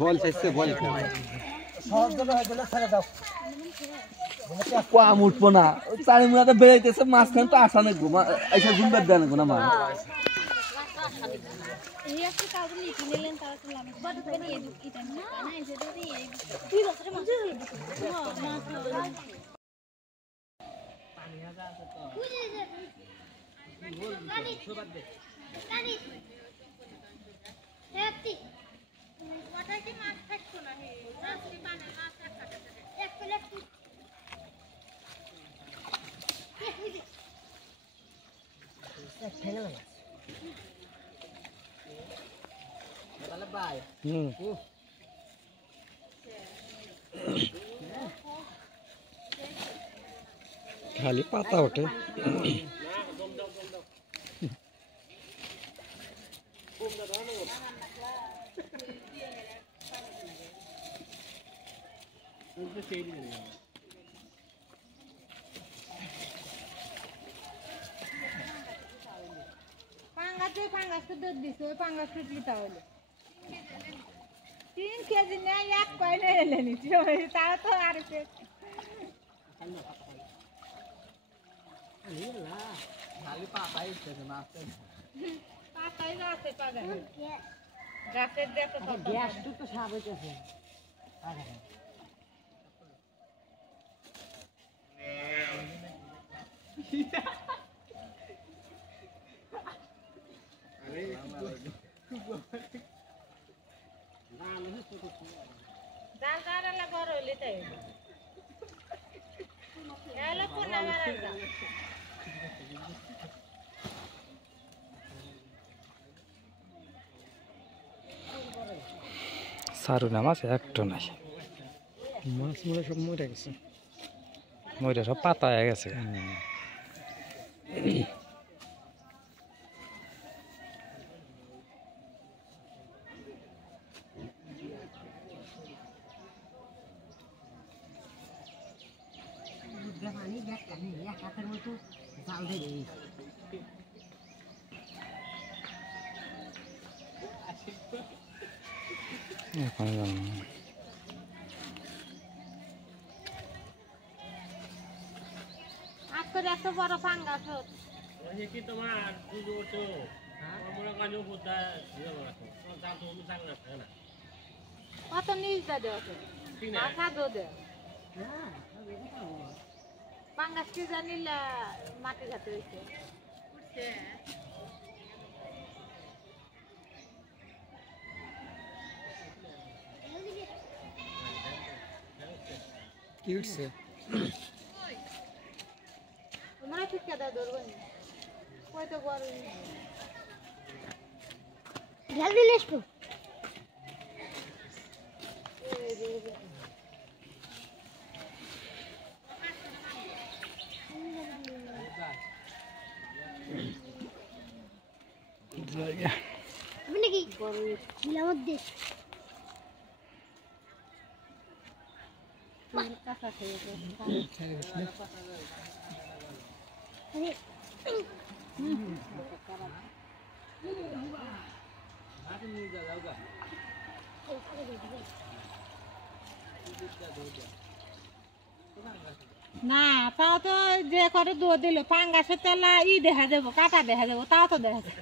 বল চাইছে বল কম উঠবো না চারি মুড়াতে বেড়াইতেছে মাঝখানে তো আসা নেই ঘুমা এসে ঘুমবার দেয় না মা খালি পাতা ওঠে পাঙ্গাসকে দুধ দিছে ওই পাঙ্গাসকে দিতে হলো 3 কেজি না এক কয়লে এলেনি তাও তো আর পাতাই আছে পাগা গাছের দেখো গ্যাস তো সাব হইতেছে জাল জারালা বড় হইলে তাই এলো কোন মারা যা সারু না মাছ একটা নাই মাছ মরে সব মরে গেছে মরে সব পাতা হয়ে গেছে আজকে এত বড় পাঙ্গাস ওই কি তোমার দুধ তো আমরা কাজও করতে রাখো দাম তো আমি জানি না কত নিজ দাও মাথা দো দে পাঙ্গাস কি জানিলা মাটি ঘাটে হইছে উঠছে কি উঠছে তোমরা ঠিক কাদা ধরবেন কই তো বড় ঢাল দিলে আসবো আপনি কি ঝিলার মধ্যে কাঁচা খেয়েছে না তাও তো যে করে দুধ দিল পাঙ্গাসের তেলা ই দেখা যাবো কাটা দেখা যাবো তাও তো দেখা যাবে